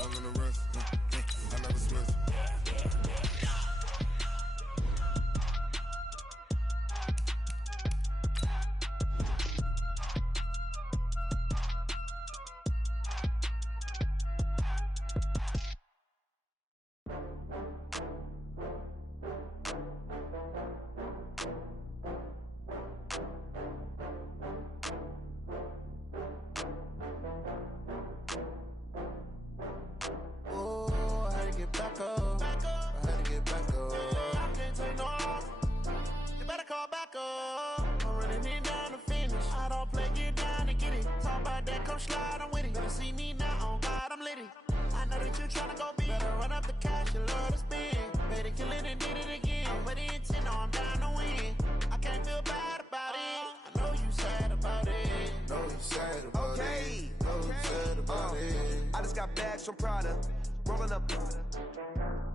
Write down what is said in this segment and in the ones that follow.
I'm in the rest. I never slip. I just got bags from Prada, rolling up.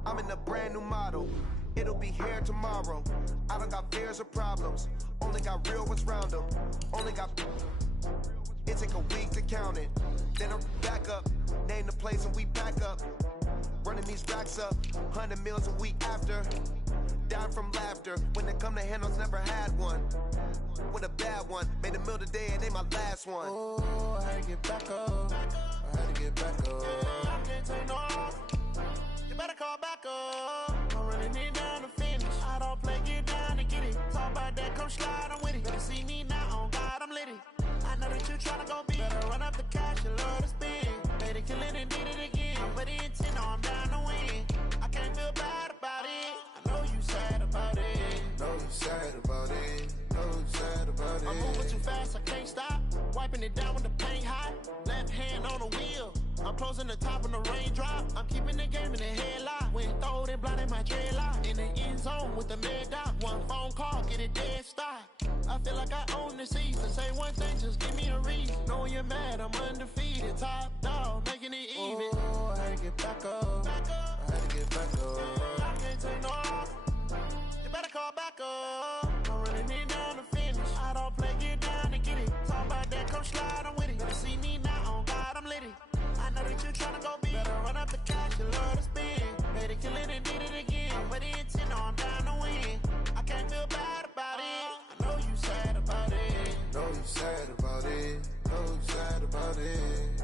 I'm in a brand new model. It'll be here tomorrow. I don't got fears or problems. Only got real ones round them. Only got. It take a week to count it. Then I'm back up. Name the place and we back up. Running these racks up. 100 meals a week after. Down from laughter. When they come to handles, never had one. With a bad one. Made a meal today and they my last one. Oh, I had to get back up. I had to get back up. I can't take no off. You better call back up. I'm running it down to finish. I don't play, get down to get it. Talk about that, come slide, I'm with it. Better see me now, on God, I'm litty. I know that you tryna go big. Better run up the cash, you love to spend. Made it, kill it, and did it again. But the intent, no, I'm down to win. I can't feel bad about it. I know you sad about it. Know you sad about it. Know you sad about it. I'm moving too fast, I can't stop. Wiping it down with the paint hot. Left hand on the wheel. I'm closing the top when the raindrop. I'm keeping the game in the headlock. When throwed and blinded my dreadlock. In the end zone with the mad dot. One phone call, get it dead stop. I feel like I own the season. Say one thing, just give me a reason. Knowing you're mad, I'm undefeated. Top dog, making it even. Oh, I had to get back up. I had to get back up. I can't take no off. You better call back up. I'm running it down to finish. I don't play, get down to get it. Talk about that, come slide, I'm with it. Better see me now, on God, I'm litty. I know that you tryna go big. Better run up the cash, you love to spend. Made it, kill it, and did it again. But the intent, no, I'm down to win. I can't feel bad about it. I know you sad about it. Know you sad about it. Know you sad about it.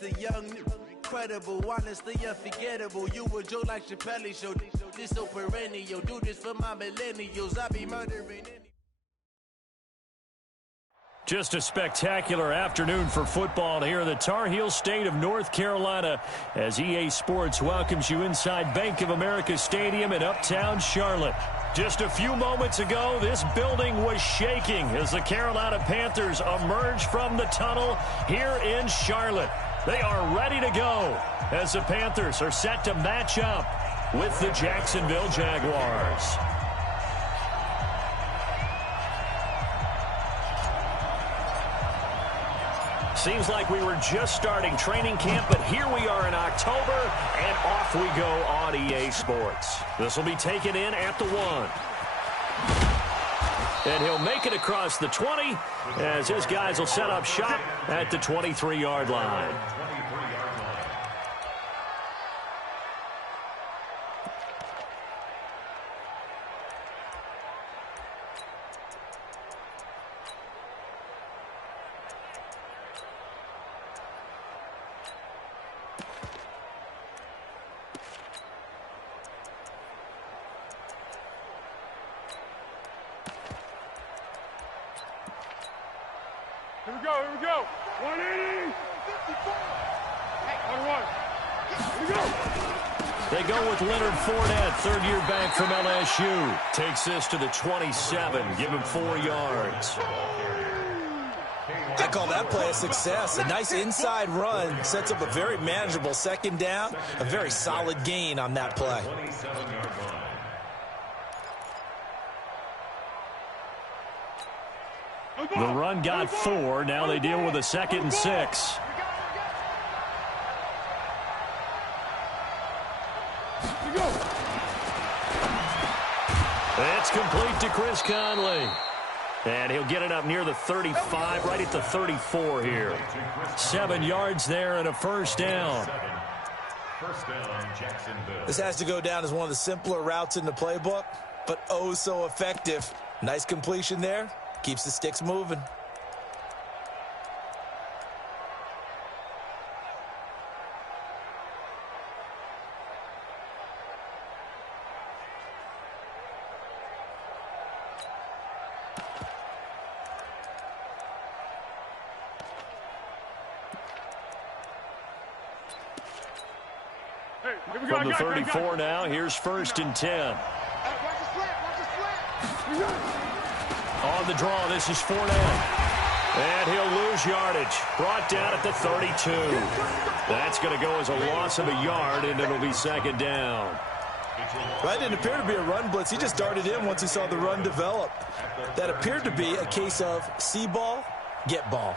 The young, incredible, honestly unforgettable. You a joke like Chappelle Show. This so perennial. Do this for my millennials. I be murdering any. Just a spectacular afternoon for football here in the Tar Heel state of North Carolina as EA Sports welcomes you inside Bank of America Stadium in uptown Charlotte. Just a few moments ago, this building was shaking as the Carolina Panthers emerged from the tunnel here in Charlotte. They are ready to go as the Panthers are set to match up with the Jacksonville Jaguars. Seems like we were just starting training camp, but here we are in October, and off we go on EA Sports. This will be taken in at the 1. And he'll make it across the 20 as his guys will set up shop at the 23-yard line. Here we go. 180. 101. Here we go. They go with Leonard Fournette, third-year back from LSU. Takes this to the 27, give him 4 yards. I call that play a success. A nice inside run sets up a very manageable second down, a very solid gain on that play. The run got 4. Now they deal with a 2nd and 6. It's complete to Chris Conley. And he'll get it up near the 35, right at the 34 here. 7 yards there and a first down. This has to go down as one of the simpler routes in the playbook, but oh so effective. Nice completion there. Keeps the sticks moving. From the 34 now, here's 1st and 10. On the draw, this is Fournette. And he'll lose yardage. Brought down at the 32. That's going to go as a loss of a yard, and it'll be 2nd down. That didn't appear to be a run blitz. He just darted in once he saw the run develop. That appeared to be a case of see ball, get ball.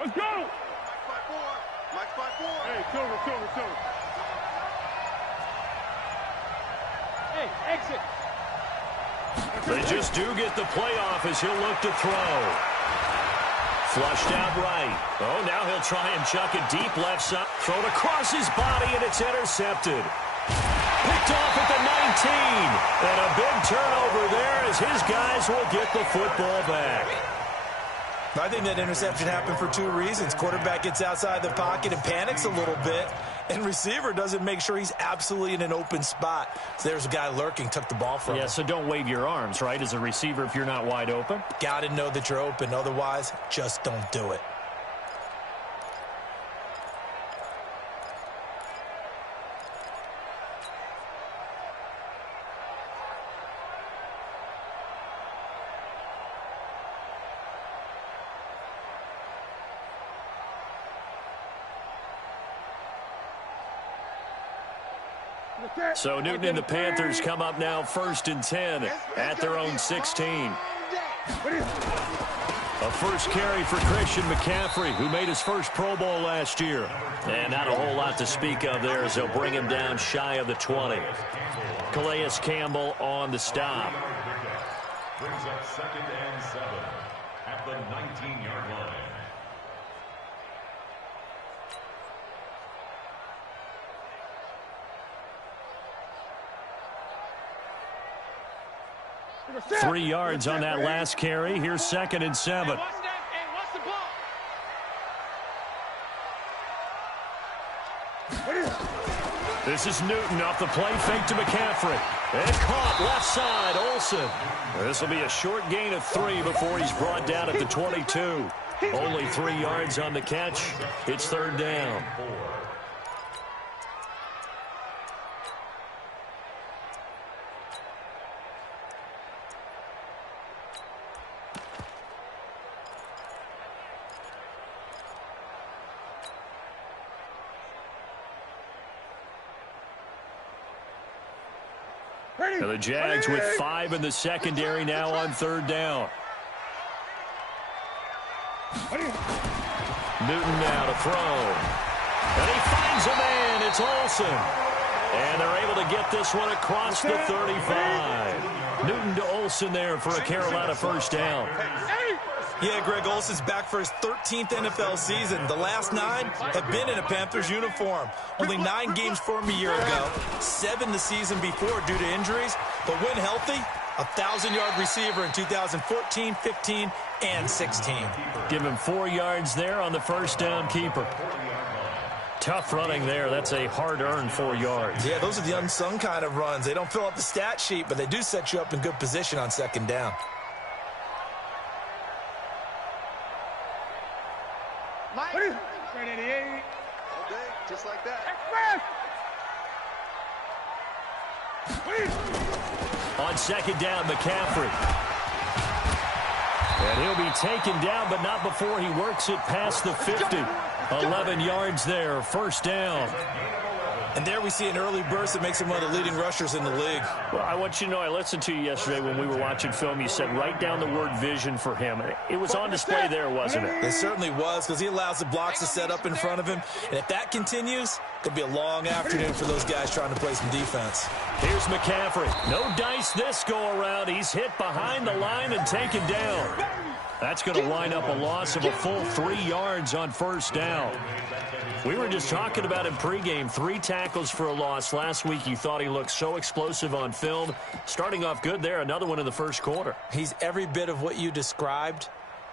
Let's go! Mike 5-4. Hey, Silver. Hey, exit. They just do get the playoff as he'll look to throw. Flushed out right. Oh, now he'll try and chuck it deep left side. Thrown across his body, and it's intercepted. Picked off at the 19. And a big turnover there as his guys will get the football back. I think that interception happened for 2 reasons. Quarterback gets outside the pocket and panics a little bit, and receiver doesn't make sure he's absolutely in an open spot. So there's a guy lurking, took the ball from him. Yeah, so don't wave your arms, right, as a receiver if you're not wide open. Got to know that you're open. Otherwise, just don't do it. So Newton and the Panthers come up now 1st and 10 at their own 16. A first carry for Christian McCaffrey, who made his first Pro Bowl last year. And not a whole lot to speak of there as they'll bring him down shy of the 20. Calais Campbell on the stop. Brings up 2nd and 7 at the 19-yard line. Three yards on that last carry. Here's 2nd and 7. This is Newton off the play fake to McCaffrey. And caught left side, Olsen. This will be a short gain of 3 before he's brought down at the 22. Only 3 yards on the catch. It's 3rd down. Now the Jags with 5 in the secondary now on 3rd down. Newton now to throw. And he finds a man. It's Olsen. And they're able to get this one across the 35. Newton to Olsen there for a Carolina first down. Yeah, Greg Olsen's back for his 13th NFL season. The last 9 have been in a Panthers uniform. Only 9 games for him a year ago, 7 the season before due to injuries. But when healthy, a 1,000-yard receiver in 2014, 15, and 16. Give him 4 yards there on the first down keeper. Tough running there. That's a hard-earned 4 yards. Yeah, those are the unsung kind of runs. They don't fill up the stat sheet, but they do set you up in good position on second down. Right 88. Just like that. On second down, McCaffrey. And he'll be taken down, but not before he works it past the 50. 11 yards there, first down. And there we see an early burst that makes him one of the leading rushers in the league. Well, I want you to know, I listened to you yesterday when we were watching film. You said write down the word vision for him. It was on display there, wasn't it? It certainly was, because he allows the blocks to set up in front of him. And if that continues, it'll be a long afternoon for those guys trying to play some defense. Here's McCaffrey. No dice this go-around. He's hit behind the line and taken down. That's going to line up a loss of a full 3 yards on first down. We were just talking about him pregame. 3 tackles for a loss. Last week you thought he looked so explosive on film. Starting off good there. Another one in the first quarter. He's every bit of what you described.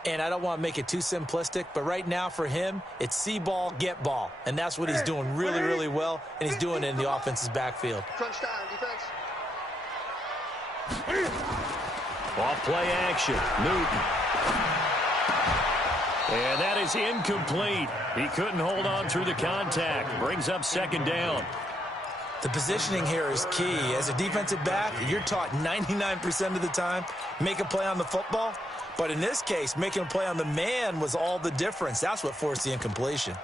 And I don't want to make it too simplistic, but right now for him, it's see ball, get ball. And that's what he's doing really, really well. And he's doing it in the offense's backfield. Crunch time, defense. Off play action. Newton. And that is incomplete. He couldn't hold on through the contact. Brings up second down. The positioning here is key. As a defensive back, you're taught 99% of the time, make a play on the football. But in this case, making a play on the man was all the difference. That's what forced the incompletion.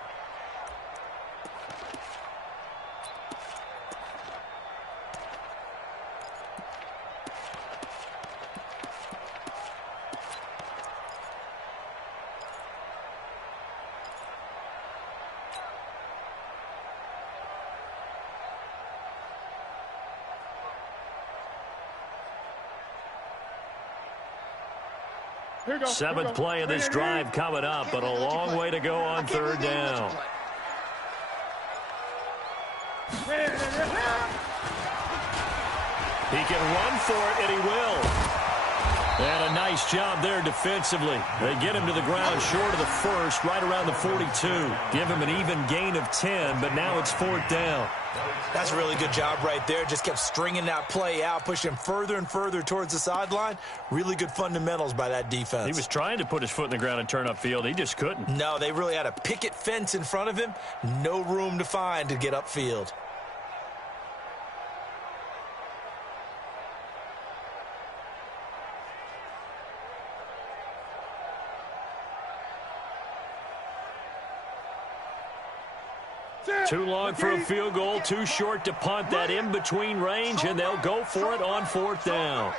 Seventh play of this drive coming up, but a long way to go on third down. He can run for it, and he will. And a nice job there defensively. They get him to the ground short of the first, right around the 42. Give him an even gain of 10, but now it's fourth down. That's a really good job right there. Just kept stringing that play out, pushing him further and further towards the sideline. Really good fundamentals by that defense. He was trying to put his foot in the ground and turn upfield. He just couldn't. No, they really had a picket fence in front of him. No room to find to get upfield. Too long for a field goal, too short to punt. That in-between range, and they'll go for it on fourth down.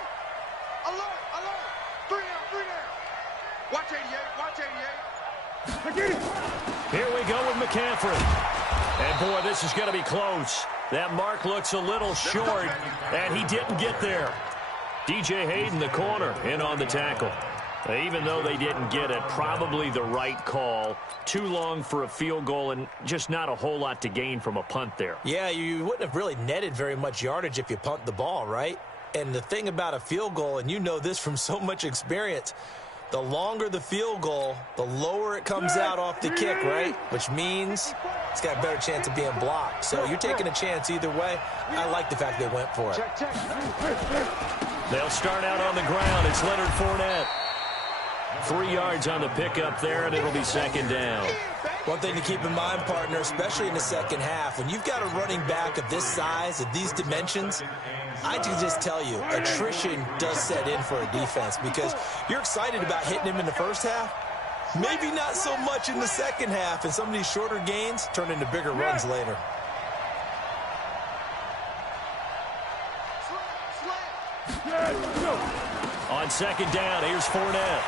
Alert, alert. 3 down. Watch 88, watch 88. Here we go with McCaffrey. And, boy, this is going to be close. That mark looks a little short, and he didn't get there. DJ Hayden, the corner, in on the tackle. Even though they didn't get it, probably the right call. Too long for a field goal and just not a whole lot to gain from a punt there. Yeah, you wouldn't have really netted very much yardage if you punt the ball, right? And the thing about a field goal, and you know this from so much experience, the longer the field goal, the lower it comes out off the kick, right? Which means it's got a better chance of being blocked. So you're taking a chance either way. I like the fact they went for it. They'll start out on the ground. It's Leonard Fournette. 3 yards on the pickup there, and it'll be second down. One thing to keep in mind, partner, especially in the second half, when you've got a running back of this size, of these dimensions, I can just tell you, attrition does set in for a defense because you're excited about hitting him in the first half. Maybe not so much in the second half, and some of these shorter gains turn into bigger runs later. On second down, here's Fournette.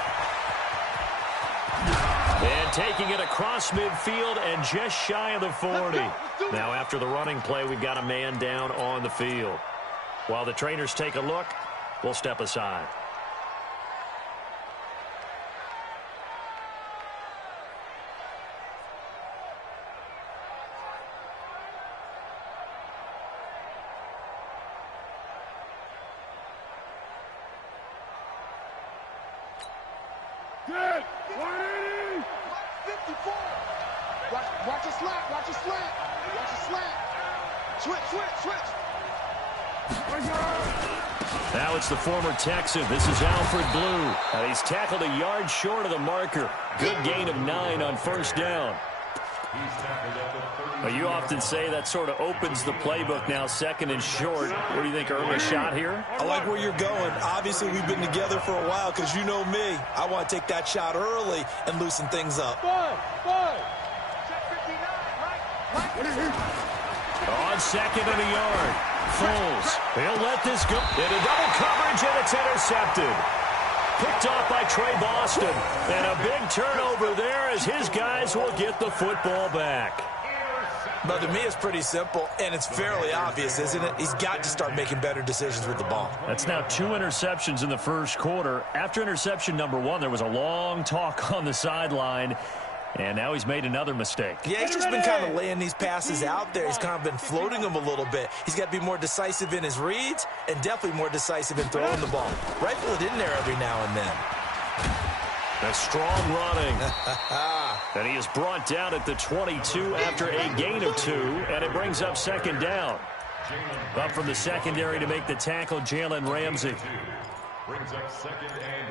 And taking it across midfield and just shy of the 40. Now after the running play, we've got a man down on the field. While the trainers take a look, we'll step aside. Watch a slant. Watch a slant. Watch a slant. Switch. Now it's the former Texan. This is Alfred Blue. And he's tackled a yard short of the marker. Good gain of 9 on first down. Well, you often say that sort of opens the playbook now, second and short. What do you think, early shot here? I like where you're going. Obviously, we've been together for a while because you know me. I want to take that shot early and loosen things up. On second and a yard. Foles. He'll let this go. Into double coverage, and it's intercepted. Picked off by Trey Boston. And a big turnover there as his guys will get the football back. But to me, it's pretty simple, and it's fairly obvious, isn't it? He's got to start making better decisions with the ball. That's now 2 interceptions in the first quarter. After interception number 1, there was a long talk on the sideline. And now he's made another mistake. Yeah, he's just been kind of laying these passes out there. He's kind of been floating them a little bit. He's got to be more decisive in his reads and definitely more decisive in throwing the ball. Rifle it in there every now and then. A strong running. And he is brought down at the 22 after a gain of 2, and it brings up second down. Up from the secondary to make the tackle, Jalen Ramsey. Brings up second and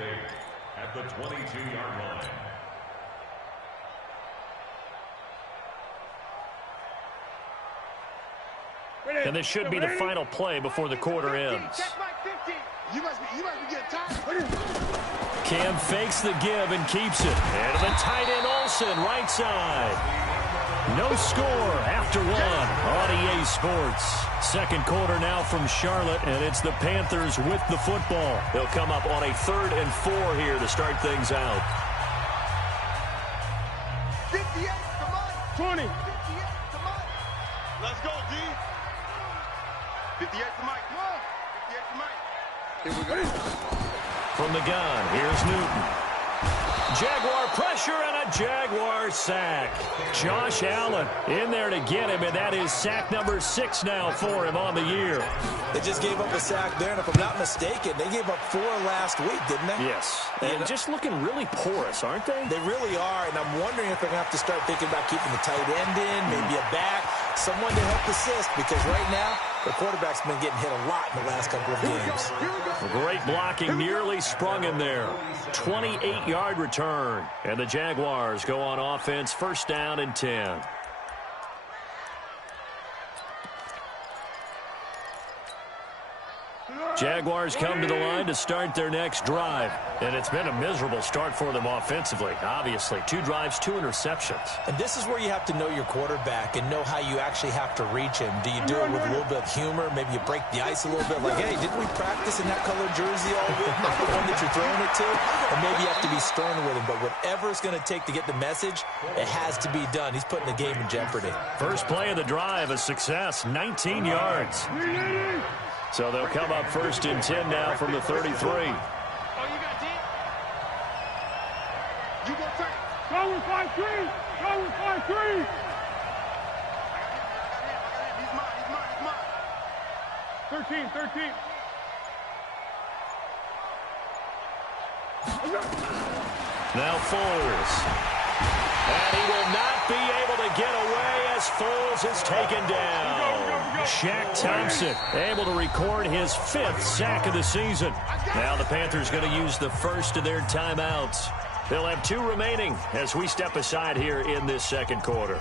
8 at the 22-yard line. And this should be the final play before the quarter ends. You must be getting tired. Cam fakes the give and keeps it. And the tight end Olsen, right side. No score after 1 on EA Sports. Second quarter now from Charlotte, and it's the Panthers with the football. They'll come up on a 3rd and 4 here to start things out. 58 to Mike. 20. 58 to Mike. Let's go, D. 58 to Mike. Come on. 58 to Mike. Here we go. From the gun, here's Newton. Jaguar pressure and a Jaguar sack. Josh Allen in there to get him, and that is sack number 6 now for him on the year. They just gave up a sack there, and if I'm not mistaken, they gave up 4 last week, didn't they? Yes, and just looking really porous, aren't they? They really are, and I'm wondering if they're going to have to start thinking about keeping the tight end in, maybe a back, someone to help assist, because right now, the quarterback's been getting hit a lot in the last couple of games. Great blocking, nearly sprung in there. 28-yard return, and the Jaguars go on offense, first down and 10. Jaguars come to the line to start their next drive. And it's been a miserable start for them offensively, obviously. 2 drives, 2 interceptions. And this is where you have to know your quarterback and know how you actually have to reach him. Do you do it with a little bit of humor? Maybe you break the ice a little bit, like, hey, didn't we practice in that colored jersey all week? Not the one that you're throwing it to. Or maybe you have to be stern with him. But whatever it's going to take to get the message, it has to be done. He's putting the game in jeopardy. First play of the drive, a success, 19 yards. So they'll come up first and 10 now from the 33. Oh, you got D? You go first. Go with 5-3. Go with 5-3. He's mine. 13. Now Foles. And he will not be able to get away as Foles is taken down. Shaq Thompson able to record his 5th sack of the season. Now the Panthers going to use the first of their timeouts. They'll have 2 remaining as we step aside here in this second quarter.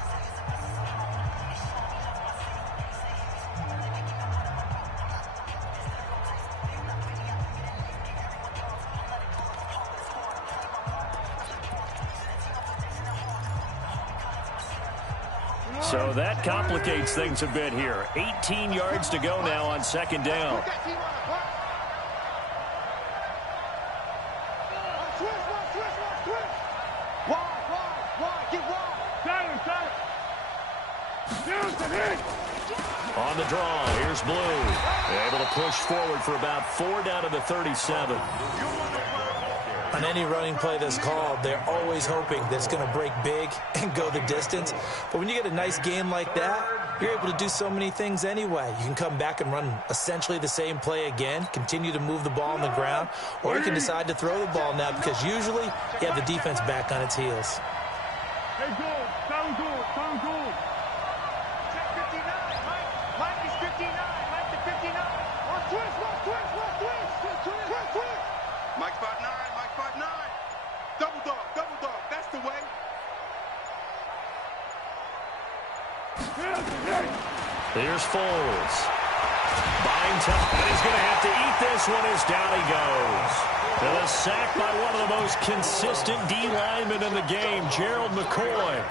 So that complicates things a bit here. 18 yards to go now on second down. On the draw, here's Blue. Able to push forward for about 4 down to the 37. On any running play that's called, they're always hoping that it's going to break big and go the distance. But when you get a nice game like that, you're able to do so many things anyway. You can come back and run essentially the same play again, continue to move the ball on the ground, or you can decide to throw the ball now because usually you have the defense back on its heels. Hey, Gould. Sound Gould. Sound Gould. Check 59. Mike is 59. Mike to 59. One twist. Mike 5'9". Mike 5'9". Double dog. That's the way. Here's Foles. Buying time, and he's going to have to eat this one as down he goes. And a sack by one of the most consistent D linemen in the game, Gerald McCoy.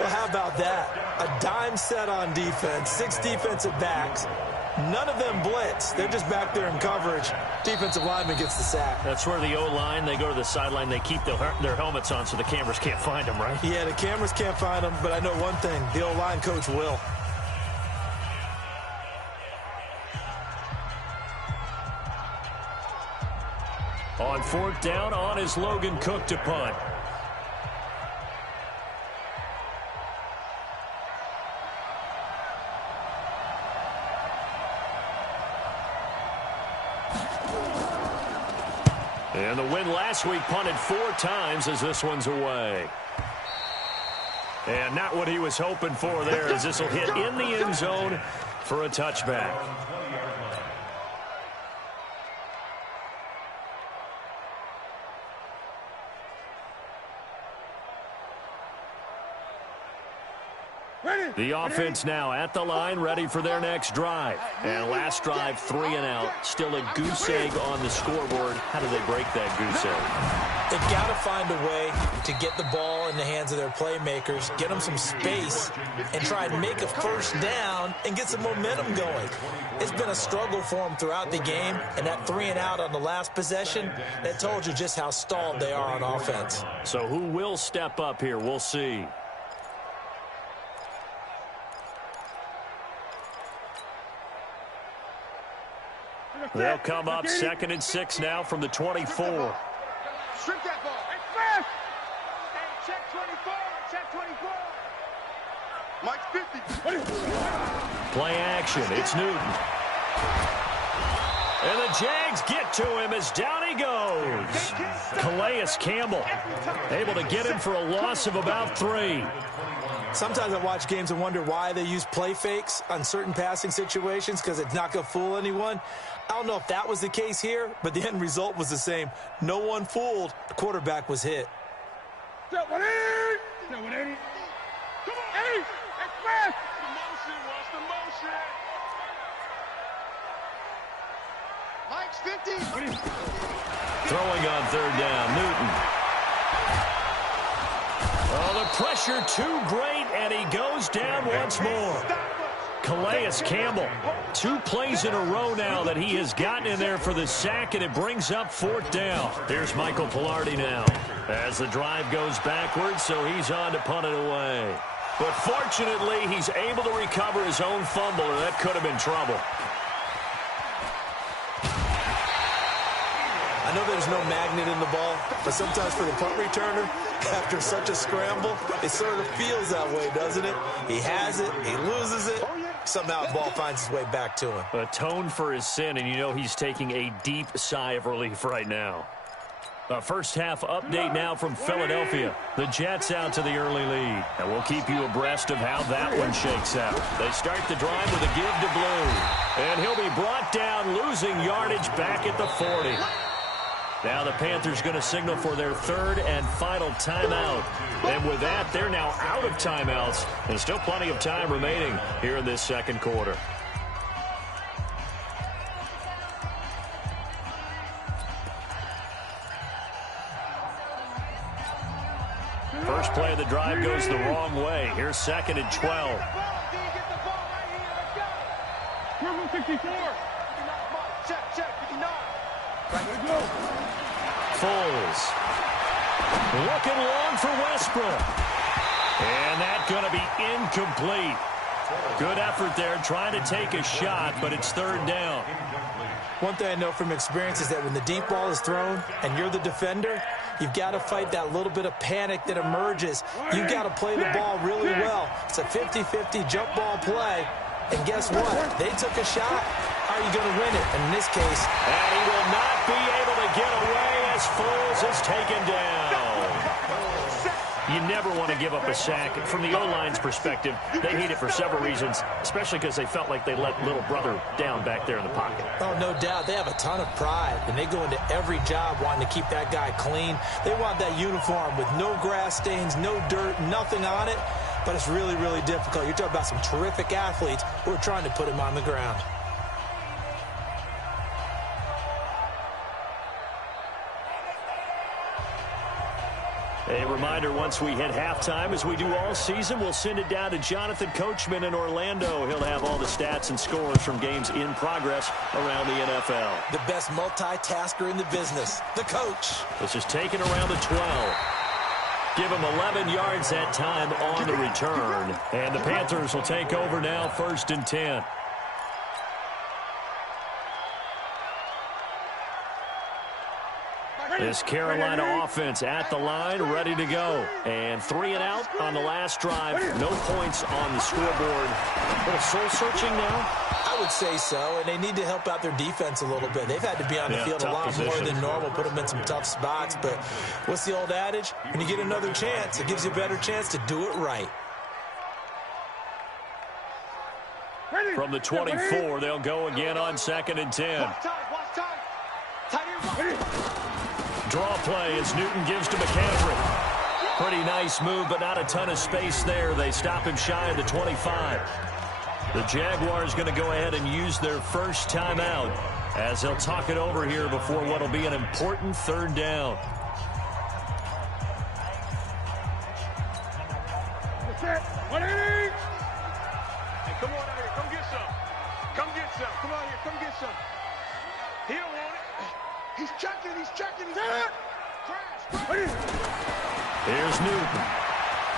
Well, how about that? A dime set on defense, 6 defensive backs. None of them blitz. They're just back there in coverage. Defensive lineman gets the sack. That's where the O-line, they go to the sideline, they keep their helmets on so the cameras can't find them, right? Yeah, the cameras can't find them, but I know one thing. The O-line coach will. On 4th down, on is Logan Cook to punt. And the win last week punted 4 times as this one's away. And not what he was hoping for there as this will hit in the end zone for a touchback. The offense now at the line, ready for their next drive. And last drive, 3 and out. Still a goose egg on the scoreboard. How do they break that goose egg? They've got to find a way to get the ball in the hands of their playmakers, get them some space, and try and make a first down and get some momentum going. It's been a struggle for them throughout the game, and that 3 and out on the last possession, that told you just how stalled they are on offense. So who will step up here? We'll see. They'll come up 2nd and 6 now from the 24. Strip that ball. It's fast. Hey, check 24. Check 24. Mike's 50. Play action. It's Newton. And the Jags get to him as down he goes. Calais Campbell able to get him for a loss of about 3. Sometimes I watch games and wonder why they use play fakes on certain passing situations because it's not going to fool anyone. I don't know if that was the case here, but the end result was the same. No one fooled. The quarterback was hit. Come on, Eddie. It's fast. What's the motion? Mike's 50. Throwing on 3rd down, Newton. Oh, the pressure too great, and he goes down once more. Calais Campbell, 2 plays in a row now that he has gotten in there for the sack, and it brings up 4th down. Here's Michael Pilardi now as the drive goes backwards, so he's on to punt it away. But fortunately, he's able to recover his own fumble, or that could have been trouble. I know there's no magnet in the ball, but sometimes for the punt returner, after such a scramble, it sort of feels that way, doesn't it? He has it, he loses it, somehow the ball finds its way back to him. Atoned for his sin, and you know he's taking a deep sigh of relief right now. A first half update now from Philadelphia. The Jets out to the early lead. And we'll keep you abreast of how that one shakes out. They start the drive with a give to Blue. And he'll be brought down, losing yardage back at the 40. Now the Panthers going to signal for their 3rd and final timeout. And with that, they're now out of timeouts. And still plenty of time remaining here in this 2nd quarter. First play of the drive goes the wrong way. Here's 2nd and 12. 64. Check 59. Foles. Looking long for Westbrook. And that's going to be incomplete. Good effort there, trying to take a shot, but it's 3rd down. One thing I know from experience is that when the deep ball is thrown and you're the defender, you've got to fight that little bit of panic that emerges. You've got to play the ball really well. It's a 50-50 jump ball play. And guess what? They took a shot. How are you going to win it? And in this case, and he will not be able to get away as Foles is taken down. You never want to give up a sack. From the O-line's perspective, they hate it for several reasons, especially because they felt like they let little brother down back there in the pocket. Oh, no doubt. They have a ton of pride, and they go into every job wanting to keep that guy clean. They want that uniform with no grass stains, no dirt, nothing on it. But it's really, really difficult. You're talking about some terrific athletes who are trying to put him on the ground. A reminder, once we hit halftime, as we do all season, we'll send it down to Jonathan Coachman in Orlando. He'll have all the stats and scores from games in progress around the NFL. The best multitasker in the business, the coach. This is taken around the 12. Give him 11 yards that time on the return. And the Panthers will take over now, 1st and 10. This Carolina offense at the line, ready to go. And 3 and out on the last drive. No points on the scoreboard. A little soul-searching now? I would say so, and they need to help out their defense a little bit. They've had to be on the field a lot more than normal, put them in some tough spots. But what's the old adage? When you get another chance, it gives you a better chance to do it right. From the 24, they'll go again on 2nd and 10. Draw play as Newton gives to McCaffrey. Pretty nice move, but not a ton of space there. They stop him shy of the 25. The Jaguars going to go ahead and use their first timeout as they'll talk it over here before what will be an important 3rd down. Hey, come on out here. Come get some. Come get some. Come on here. Come get some. He don't want it. He's checking. He's checking. He's Here's Newton.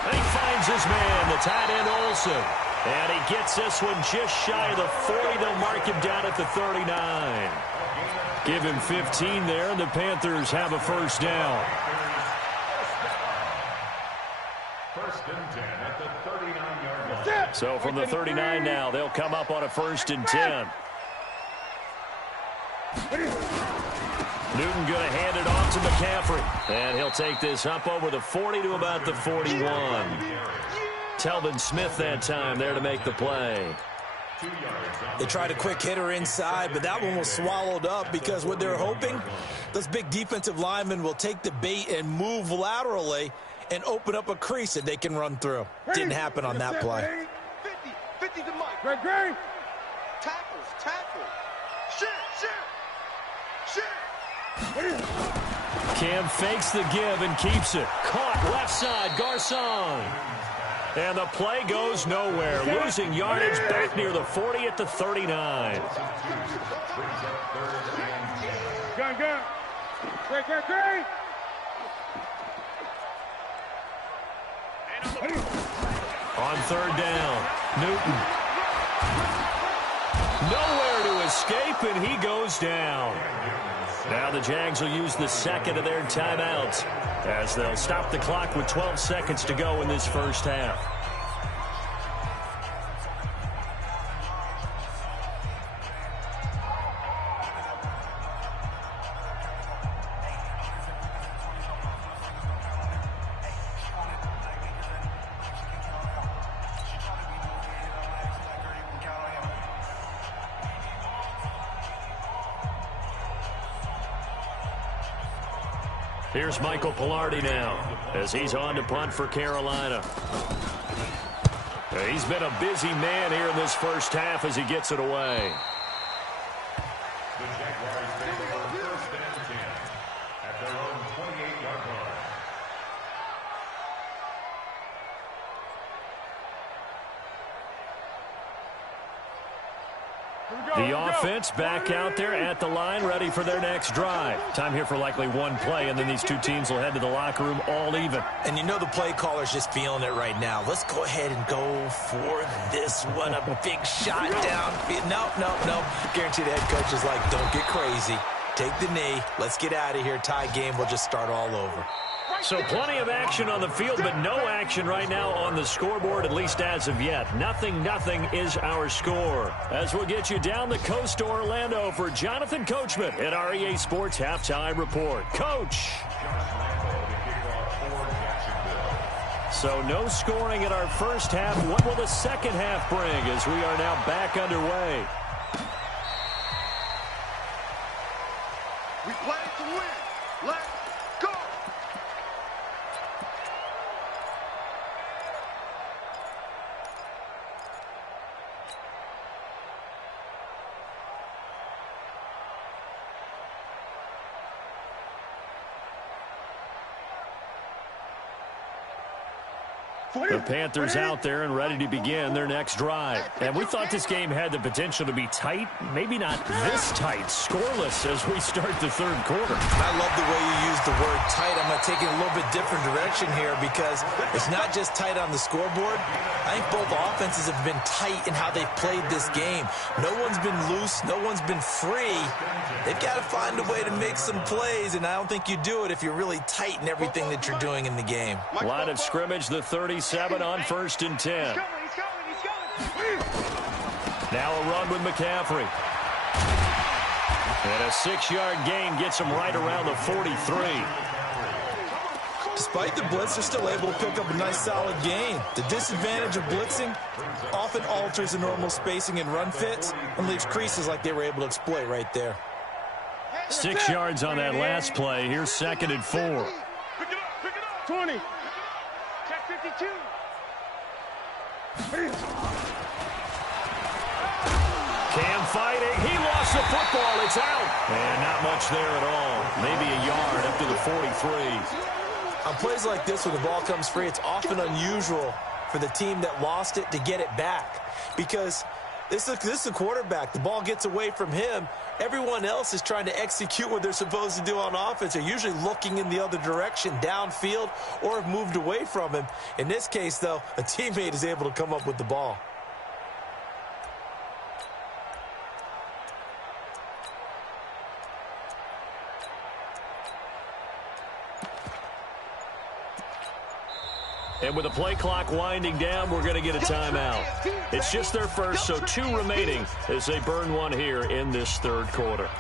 And he finds his man, the tight end Olsen. And he gets this one just shy of the 40. They'll mark him down at the 39. Give him 15 there, and the Panthers have a 1st down. 1st and 10 at the 39-yard line. So from the 39 now, they'll come up on a 1st and 10. Newton going to hand it off to McCaffrey. And he'll take this up over the 40 to about the 41. Telvin Smith that time there to make the play. They tried a quick hitter inside, but that one was swallowed up because what they're hoping, those big defensive linemen will take the bait and move laterally and open up a crease that they can run through. Didn't happen on that play. 50 to Mike. Greg. Tackles. Shit. Cam fakes the give and keeps it. Caught left side, Garcon. And the play goes nowhere. Losing yardage back near the 40 at the 39. Go. Great. On 3rd down, Newton. Nowhere to escape, and he goes down. Now the Jags will use the 2nd of their timeouts as they'll stop the clock with 12 seconds to go in this 1st half. Here's Michael Pilardi now as he's on to punt for Carolina. He's been a busy man here in this 1st half as he gets it away. The Jaguars take over 1st and 10 at their own 28-yard line. The offense back out there at the line, ready for their next drive. Time here for likely one play, and then these two teams will head to the locker room all even. And you know the play caller's just feeling it right now. Let's go ahead and go for this one. A big shot down. No. Guarantee the head coach is like, don't get crazy. Take the knee. Let's get out of here. Tie game. We'll just start all over. So plenty of action on the field, but no action right now on the scoreboard, at least as of yet. Nothing is our score. As we'll get you down the coast to Orlando for Jonathan Coachman at our EA Sports Halftime Report. Coach. So no scoring in our first half. What will the second half bring as we are now back underway? We play to win. Let's go. The Panthers out there and ready to begin their next drive. And we thought this game had the potential to be tight, maybe not this tight, scoreless as we start the third quarter. I love the way you use the word tight. I'm going to take it a little bit different direction here because it's not just tight on the scoreboard. I think both offenses have been tight in how they've played this game. No one's been loose. No one's been free. They've got to find a way to make some plays, and I don't think you do it if you're really tight in everything that you're doing in the game. Line of scrimmage, the 37 on 1st and 10. Now a run with McCaffrey. And a 6-yard gain gets him right around the 43. Despite the blitz, they're still able to pick up a nice solid gain. The disadvantage of blitzing often alters the normal spacing and run fits and leaves creases like they were able to exploit right there. 6 yards on that last play. Here's 2nd and 4. Pick it up, pick it up. 20. Check 52. Cam fighting. He lost the football. It's out. And not much there at all. Maybe a yard up to the 43. On plays like this where the ball comes free, it's often unusual for the team that lost it to get it back. Because this is a quarterback. The ball gets away from him. Everyone else is trying to execute what they're supposed to do on offense. They're usually looking in the other direction, downfield, or have moved away from him. In this case, though, a teammate is able to come up with the ball. And with the play clock winding down, we're going to get a timeout. It's just their first, so 2 remaining as they burn one here in this third quarter.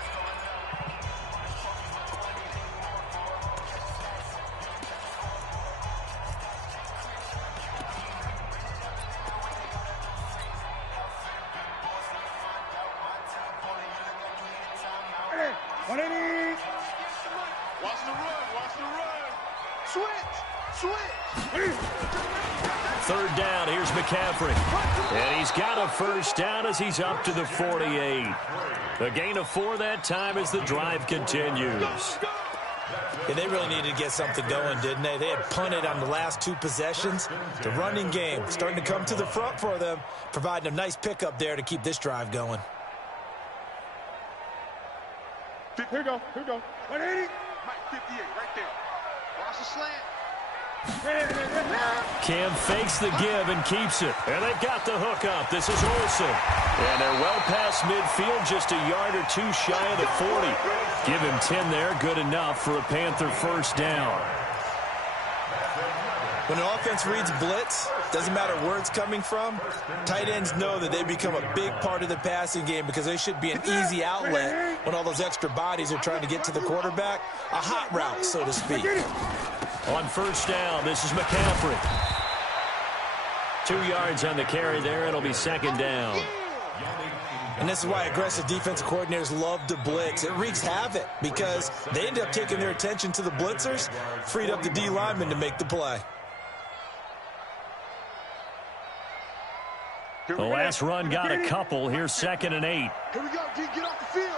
Watch the run, watch the run. Switch. Third down, here's McCaffrey. And he's got a first down as he's up to the 48. A gain of 4 that time as the drive continues. And they really needed to get something going, didn't they? They had punted on the last 2 possessions. The running game starting to come to the front for them, providing a nice pickup there to keep this drive going. Here we go. 180. Mike, 58, right there. Watch the slant. Cam fakes the give and keeps it. And they've got the hook up. This is Olsen. And they're well past midfield, just a yard or 2 shy of the 40. Give him 10 there, good enough for a Panther first down. When an offense reads blitz, doesn't matter where it's coming from, tight ends know that they become a big part of the passing game because they should be an easy outlet when all those extra bodies are trying to get to the quarterback. A hot route, so to speak. On first down, this is McCaffrey. 2 yards on the carry there. It'll be 2nd down. And this is why aggressive defensive coordinators love to blitz. It wreaks havoc because they end up taking their attention to the blitzers, freed up the D lineman to make the play. The last run got a couple. Here's 2nd and 8. Here we go, D. Get off the field.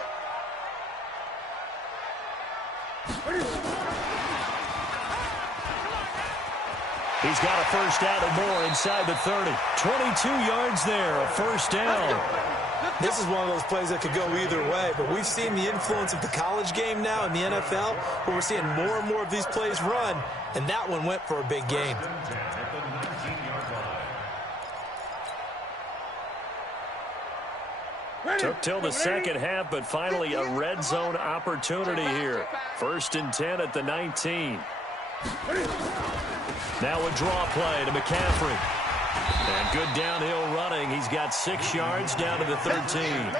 He's got a first down and more inside the 30. 22 yards there, a first down. This is one of those plays that could go either way, but we've seen the influence of the college game now in the NFL, where we're seeing more and more of these plays run, and that one went for a big gain. Took till the second half, but finally a red zone opportunity here. 1st and 10 at the 19. Now a draw play to McCaffrey. And good downhill running. He's got 6 yards down to the 13.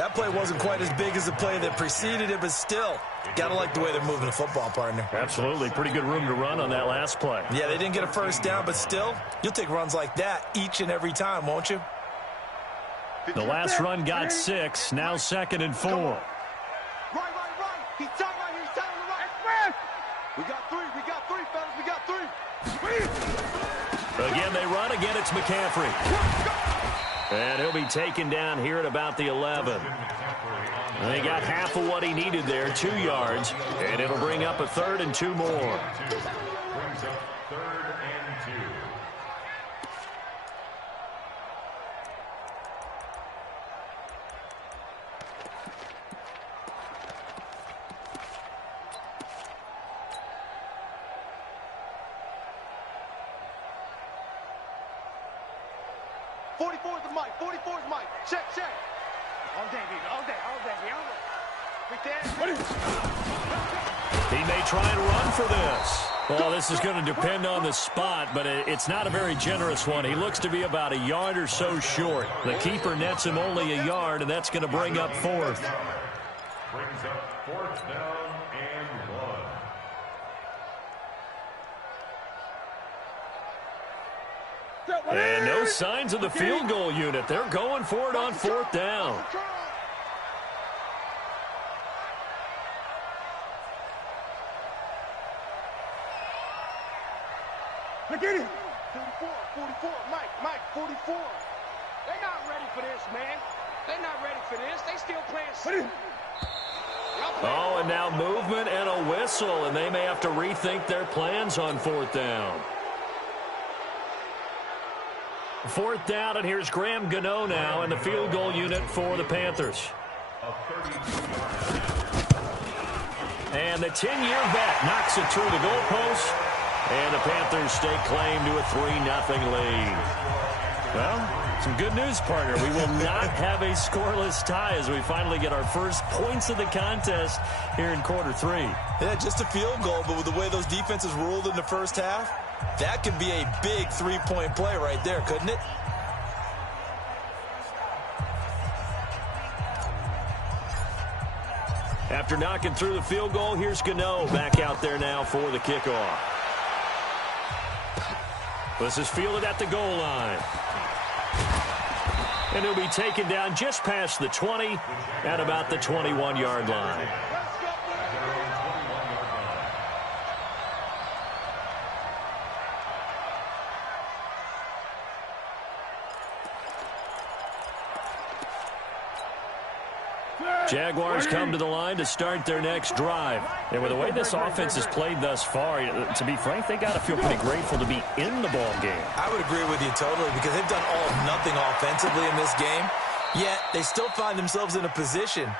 That play wasn't quite as big as the play that preceded it, but still, gotta like the way they're moving the football, partner. Absolutely. Pretty good room to run on that last play. Yeah, they didn't get a first down, but still, you'll take runs like that each and every time, won't you? The last run got 6, now 2nd and 4. Right. He's tight right here. He's tight on the right. We got 3, fellas. We got 3. Again, they run. Again, it's McCaffrey. And he'll be taken down here at about the 11. And they got half of what he needed there, 2 yards. And it'll bring up a 3rd and 2 more. Brings up 3rd and 2. Check. All day, baby. All day. Right there. He may try and run for this. Well, this is going to depend on the spot, but it's not a very generous one. He looks to be about a yard or so short. The keeper nets him only a yard, and that's going to bring up 4th. Brings up 4th down and 1. And no signs of the field goal unit. They're going for it on 4th down. Look at him. 44. Mike, 44. They're not ready for this, man. They're not ready for this. They still playing. Oh, and now movement and a whistle, and they may have to rethink their plans on 4th down. 4th down, and here's Graham Gano now in the field goal unit for the Panthers. And the 10-year vet knocks it through the goalpost, and the Panthers stake claim to a 3-0 lead. Well, some good news, partner. We will not have a scoreless tie as we finally get our first points of the contest here in quarter 3. Yeah, just a field goal, but with the way those defenses ruled in the first half, that could be a big 3-point play right there, couldn't it? After knocking through the field goal, here's Gano back out there now for the kickoff. This is fielded at the goal line. And he'll be taken down just past the 20 at about the 21-yard line. Jaguars come to the line to start their next drive. And with the way this offense has played thus far, to be frank, they got to feel pretty grateful to be in the ball game. I would agree with you totally because they've done all of nothing offensively in this game, yet they still find themselves in a position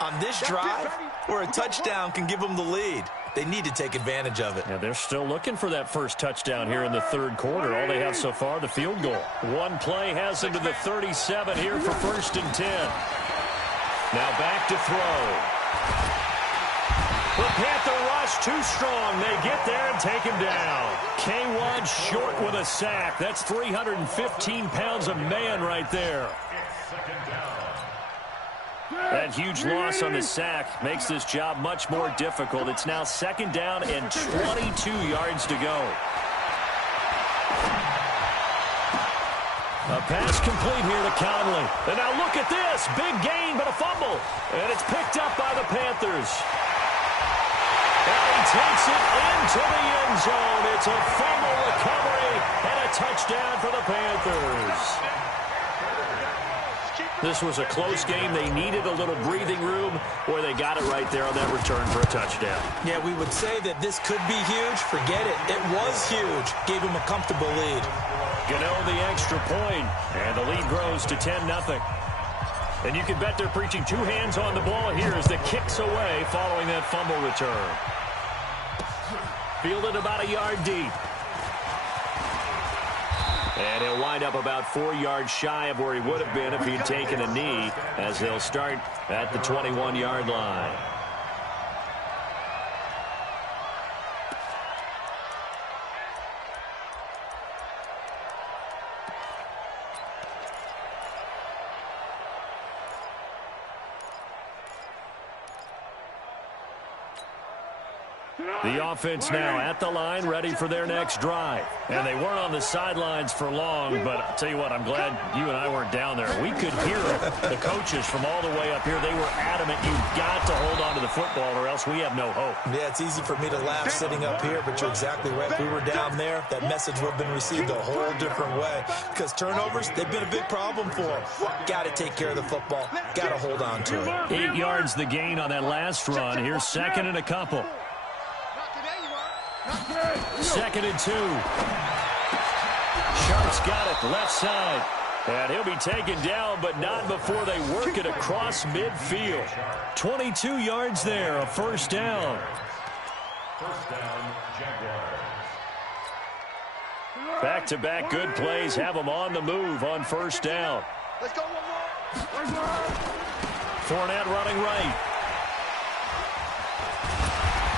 on this drive where a touchdown can give them the lead. They need to take advantage of it. Yeah, they're still looking for that first touchdown here in the 3rd quarter. All they have so far, the field goal. One play has them to the 37 here for 1st and 10. Now back to throw. The Panther rush too strong. They get there and take him down. K1 short with a sack. That's 315 pounds of man right there. That huge loss on the sack makes this job much more difficult. It's now 2nd down and 22 yards to go. A pass complete here to Conley. And now look at this. Big gain, but a fumble. And it's picked up by the Panthers. And he takes it into the end zone. It's a fumble recovery and a touchdown for the Panthers. This was a close game. They needed a little breathing room, where they got it right there on that return for a touchdown. Yeah, we would say that this could be huge. Forget it. It was huge. Gave him a comfortable lead. Gano the extra point, and the lead grows to 10-0. And you can bet they're preaching 2 hands on the ball here as the kicks away following that fumble return. Fielded about a yard deep. And he'll wind up about 4 yards shy of where he would have been if he'd taken a knee, as they'll start at the 21-yard line. The offense now at the line, ready for their next drive. And they weren't on the sidelines for long, but I'll tell you what, I'm glad you and I weren't down there. We could hear the coaches from all the way up here. They were adamant, you've got to hold on to the football or else we have no hope. Yeah, it's easy for me to laugh sitting up here, but you're exactly right. If we were down there, that message would have been received a whole different way. Because turnovers, they've been a big problem for them. Got to take care of the football. Got to hold on to it. 8 yards the gain on that last run. Here's second and a couple. 2nd and 2. Sharp's got it, left side. And he'll be taken down, but not before they work it across midfield. 22 yards there, a first down. First down, Jaguars. Back-to-back good plays have them on the move on first down. Let's go one more. Fournette running right.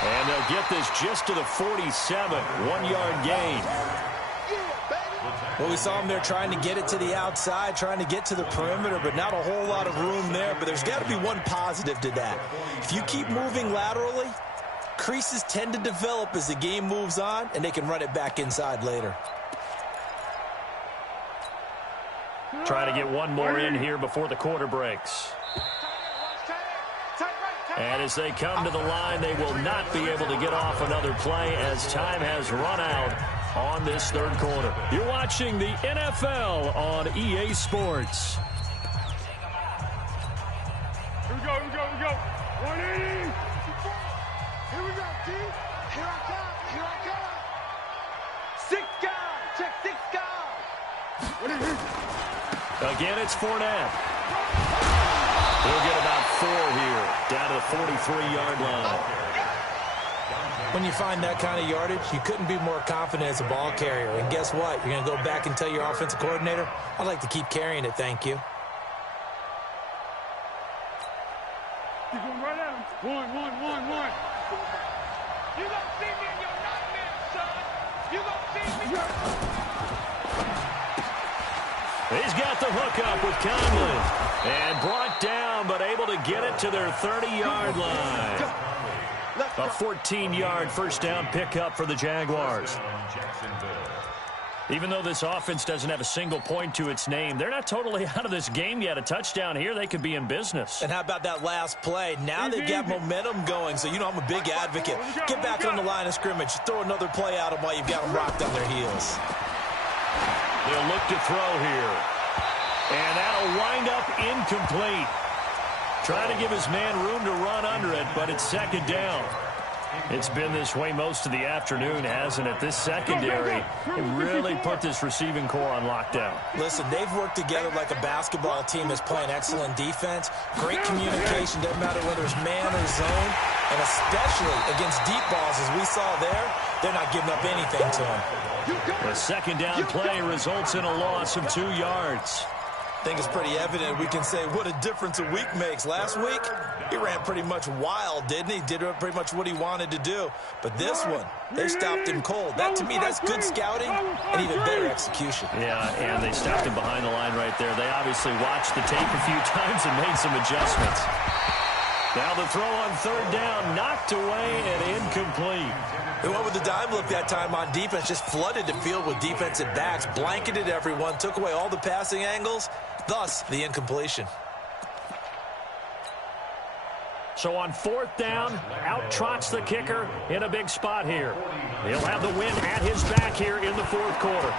And they'll get this just to the 47. 1-yard gain. Well, we saw him there trying to get it to the outside, trying to get to the perimeter, but not a whole lot of room there. But there's got to be one positive to that. If you keep moving laterally, creases tend to develop as the game moves on, and they can run it back inside later. Try to get one more in here before the quarter breaks. And as they come to the line, they will not be able to get off another play as time has run out on this third quarter. You're watching the NFL on EA Sports. Here we go. 180. Here we go, T. Here I come. 6 guys. Check 6 guys. Again, it's Fournette. He'll get about 4 here, down to the 43-yard line. When you find that kind of yardage, you couldn't be more confident as a ball carrier. And guess what? You're going to go back and tell your offensive coordinator, I'd like to keep carrying it, thank you. Keep going right at him. One. You gonna see me in your nightmare, son. You gonna see me. He's got the hook up with Conley. And brought down, but able to get it to their 30-yard line. A 14-yard first down pickup for the Jaguars. Even though this offense doesn't have a single point to its name, they're not totally out of this game yet. A touchdown here, they could be in business. And how about that last play? Now they've got momentum going, so you know I'm a big advocate. Get back on the line of scrimmage. Throw another play at them while you've got them rocked on their heels. They'll look to throw here. And that'll wind up incomplete. Trying to give his man room to run under it, but it's second down. It's been this way most of the afternoon, hasn't it? This secondary, it really put this receiving core on lockdown. Listen, they've worked together like a basketball team that's playing excellent defense. Great communication, doesn't matter whether it's man or zone. And especially against deep balls, as we saw there, they're not giving up anything to them. The second down play results in a loss of 2 yards. I think it's pretty evident we can say what a difference a week makes. Last week, he ran pretty much wild, didn't he? Did pretty much what he wanted to do. But this one, they stopped him cold. That, to me, that's good scouting and even better execution. Yeah, and they stopped him behind the line right there. They obviously watched the tape a few times and made some adjustments. Now the throw on third down, knocked away and incomplete. They went with the dime look that time on defense, just flooded the field with defensive backs, blanketed everyone, took away all the passing angles, thus the incompletion. So on fourth down, out trots the kicker in a big spot here. He'll have the win at his back here in the fourth quarter.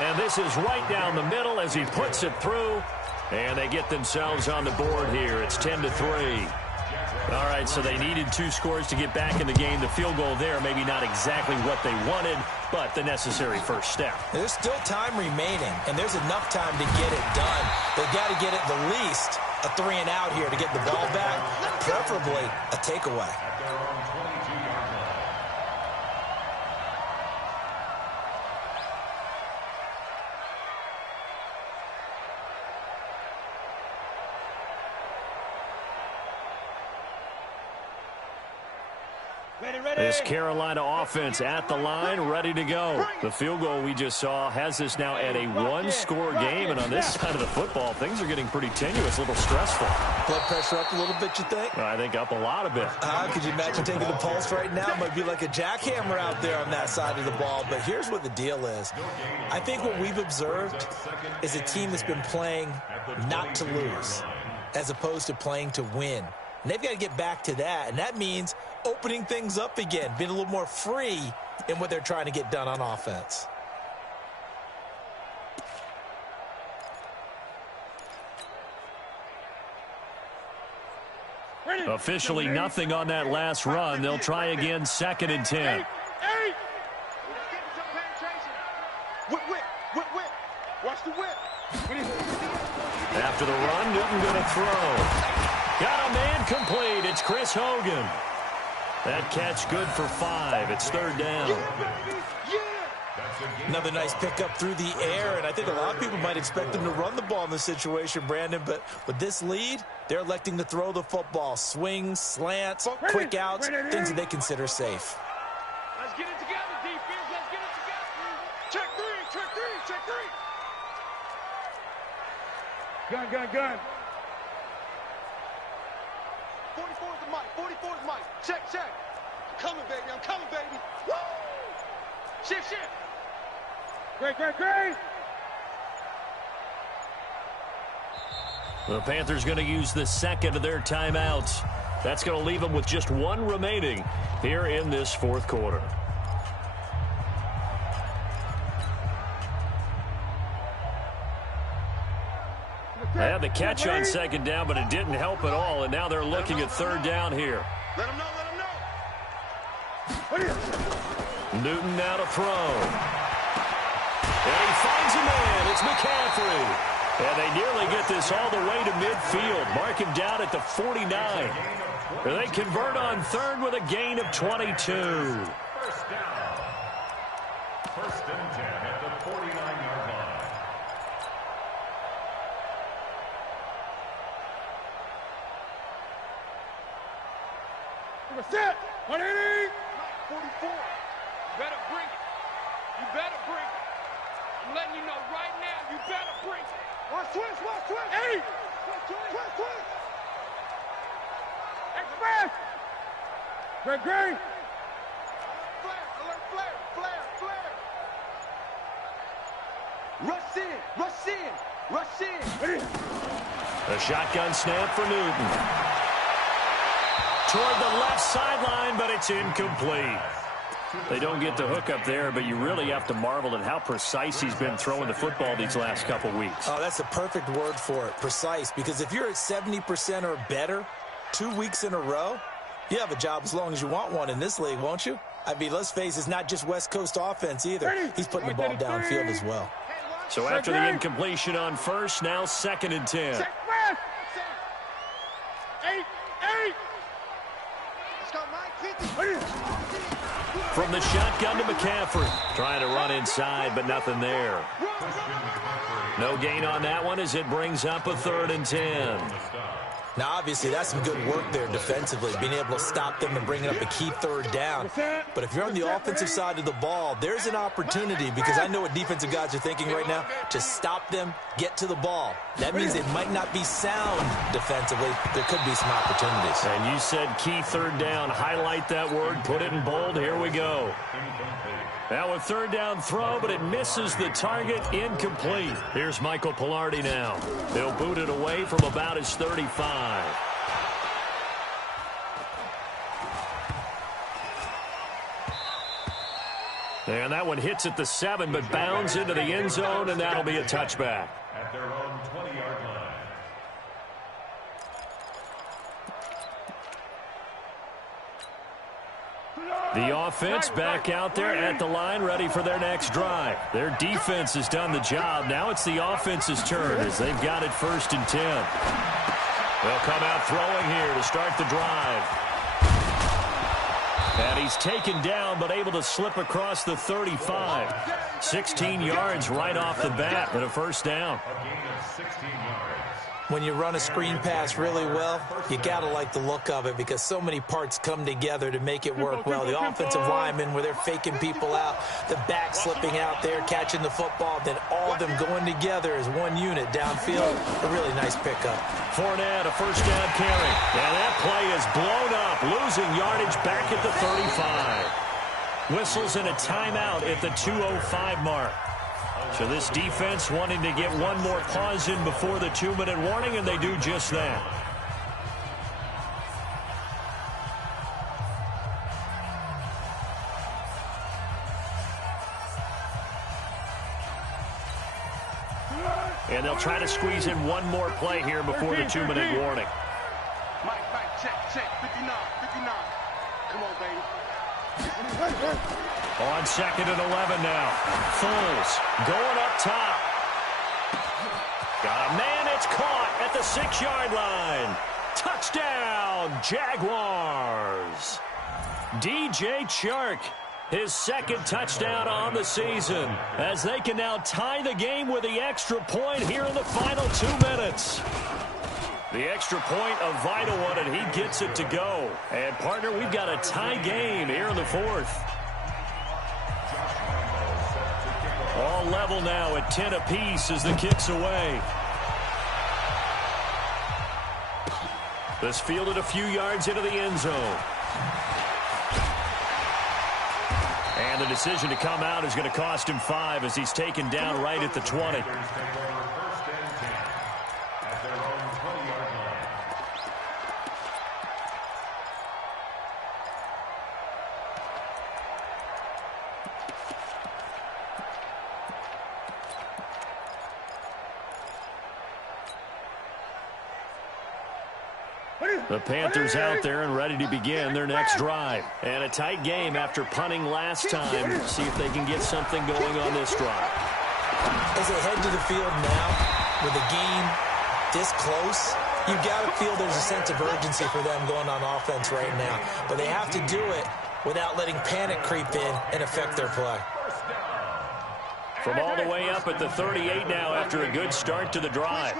And this is right down the middle as he puts it through. And they get themselves on the board here. It's 10-3. All right, so they needed 2 scores to get back in the game. The field goal there, maybe not exactly what they wanted, but the necessary first step. There's still time remaining, and there's enough time to get it done. They've got to get at the least a 3-and-out here to get the ball back, preferably a takeaway. Ready? This Carolina offense at the line, ready to go. The field goal we just saw has this now at a one-score game, and on this side of the football, things are getting pretty tenuous, a little stressful. Blood pressure up a little bit, you think? I think up a lot of it. Could you imagine taking the pulse right now? It might be like a jackhammer out there on that side of the ball, but here's what the deal is. I think what we've observed is a team that's been playing not to lose as opposed to playing to win. And they've got to get back to that, and that means opening things up again, being a little more free in what they're trying to get done on offense. Officially nothing on that last run. They'll try again, 2nd and 10. Watch the whip. After the run, Newton going to throw. Got a man complete. It's Chris Hogan. That catch good for 5. It's 3rd down. Another nice pickup through the air, and I think a lot of people might expect them to run the ball in this situation, Brandon, but with this lead, they're electing to throw the football. Swings, slants, quick outs, things that they consider safe. Let's get it together, defense. Let's get it together. Check three. Gun. 44's the mic. Check. I'm coming, baby. Woo! Shift. Great. The Panthers going to use the 2nd of their timeouts. That's going to leave them with just 1 remaining here in this 4th quarter. They had the catch on 2nd down, but it didn't help at all, and now they're looking at 3rd down here. Let him know. Newton now to throw. And he finds a man. It's McCaffrey. And they nearly get this all the way to midfield. Mark him down at the 49. They convert on 3rd with a gain of 22. 1st down. 1st and 10 at the 49-yard line. Set. 180. 44. You better bring it. I'm letting you know right now, you better bring it. Watch twist. 8. Twist. Express. Great. Flare. Rush in. A shotgun snap for Newton. Toward the left sideline, but it's incomplete. They don't get the hook up there, but you really have to marvel at how precise he's been throwing the football these last couple weeks. Oh, that's a perfect word for it, precise, because if you're at 70% or better 2 weeks in a row, you have a job as long as you want one in this league, won't you? I mean, let's face it, it's not just West Coast offense either. He's putting the ball downfield as well. So after the incompletion on 1st, now 2nd and 10. 8. From the shotgun to McCaffrey. Trying to run inside, but nothing there. No gain on that one as it brings up a 3rd and 10. Now, obviously, that's some good work there defensively, being able to stop them and bringing up a key 3rd down. But if you're on the offensive side of the ball, there's an opportunity, because I know what defensive guys are thinking right now, to stop them, get to the ball. That means it might not be sound defensively. There could be some opportunities. And you said key 3rd down. Highlight that word. Put it in bold. Here we go. Now a 3rd down throw, but it misses the target. Incomplete. Here's Michael Pilardi now. They'll boot it away from about his 35. And that one hits at the 7, but bounds into the end zone, and that'll be a touchback. At their own 20-yard line. The offense back out there at the line, ready for their next drive. Their defense has done the job. Now it's the offense's turn as they've got it 1st and 10. They'll come out throwing here to start the drive. And he's taken down, but able to slip across the 35. 16 yards right off the bat and a 1st down. A gain of 16 yards. When you run a screen pass really well, you got to like the look of it because so many parts come together to make it work well. The offensive linemen, where they're faking people out, the back slipping out there, catching the football, then all of them going together as one unit downfield. A really nice pickup. Fournette, a first down carry. And that play is blown up, losing yardage back at the 35. Whistles and a timeout at the 2:05 mark. So this defense wanting to get one more pause in before the 2-minute warning, and they do just that. And they'll try to squeeze in one more play here before the 2-minute warning. Mike, check. 59. Come on, baby. On 2nd and 11 now. Foles going up top. Got a man, it's caught at the 6-yard line. Touchdown, Jaguars. DJ Chark, his second touchdown on the season, as they can now tie the game with the extra point here in the final 2 minutes. The extra point, a vital one, and he gets it to go. And, partner, we've got a tie game here in the 4th. All level now at 10 apiece as the kick's away. This fielded a few yards into the end zone. And the decision to come out is going to cost him 5 as he's taken down right at the 20. The Panthers out there and ready to begin their next drive. And a tight game after punting last time. See if they can get something going on this drive. As they head to the field now, with the game this close, you've got to feel there's a sense of urgency for them going on offense right now. But they have to do it without letting panic creep in and affect their play. From all the way up at the 38 now after a good start to the drive.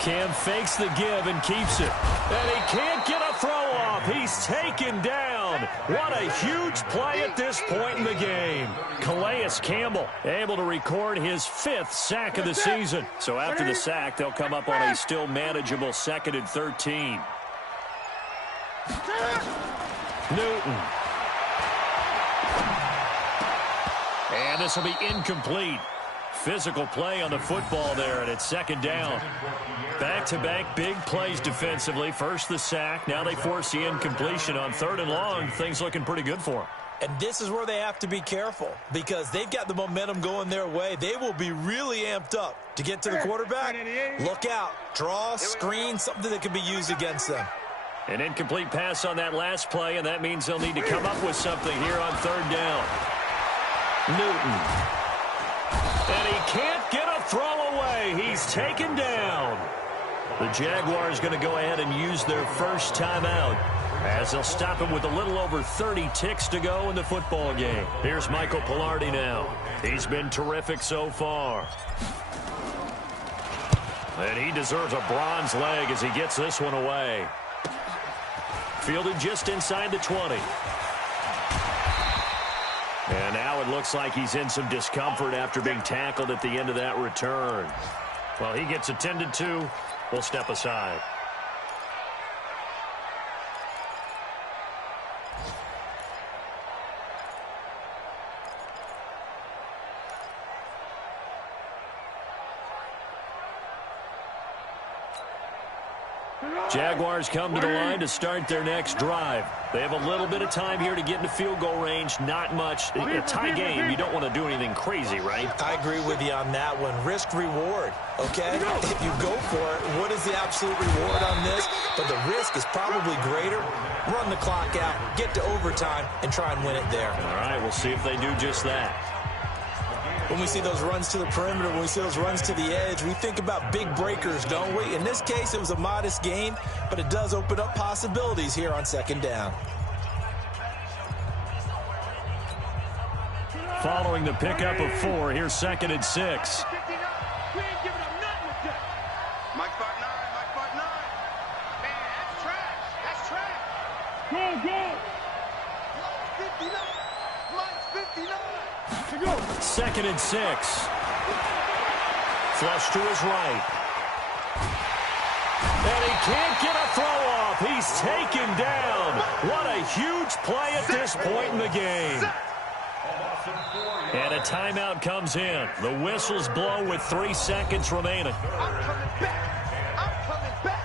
Cam fakes the give and keeps it. And he can't get a throw off. He's taken down. What a huge play at this point in the game. Calais Campbell able to record his 5th sack of the season. So after the sack, they'll come up on a still manageable 2nd and 13. Newton. And this will be incomplete. Physical play on the football there, and it's 2nd down. Back-to-back big plays defensively. First the sack. Now they force the incompletion on 3rd and long. Things looking pretty good for them. And this is where they have to be careful because they've got the momentum going their way. They will be really amped up to get to the quarterback. Look out. Draw, screen, something that can be used against them. An incomplete pass on that last play, and that means they'll need to come up with something here on 3rd down. Newton. And he can't get a throw away. He's taken down. The Jaguars going to go ahead and use their first timeout as they'll stop him with a little over 30 ticks to go in the football game. Here's Michael Pilardi now. He's been terrific so far. And he deserves a bronze leg as he gets this one away. Fielded just inside the 20. And now it looks like he's in some discomfort after being tackled at the end of that return. Well, he gets attended to. We'll step aside. Jaguars come to the line to start their next drive. They have a little bit of time here to get into field goal range. Not much. A tie game, you don't want to do anything crazy, right? I agree with you on that one. Risk reward, okay? If you go for it, what is the absolute reward on this? But the risk is probably greater. Run the clock out, get to overtime, and try and win it there. All right, we'll see if they do just that. When we see those runs to the perimeter, when we see those runs to the edge, we think about big breakers, don't we? In this case, it was a modest gain, but it does open up possibilities here on 2nd down. Following the pickup of 4, here's 2nd and 6. We ain't giving up nothing with that. Mike 5'9", Mike 5'9". Man, that's trash. That's trash. Go, go. Mike's 59. Mike's 59. 2nd and 6. Flush to his right. And he can't get a throw off. He's taken down. What a huge play at this point in the game. And a timeout comes in. The whistles blow with 3 seconds remaining. I'm coming back. I'm coming back.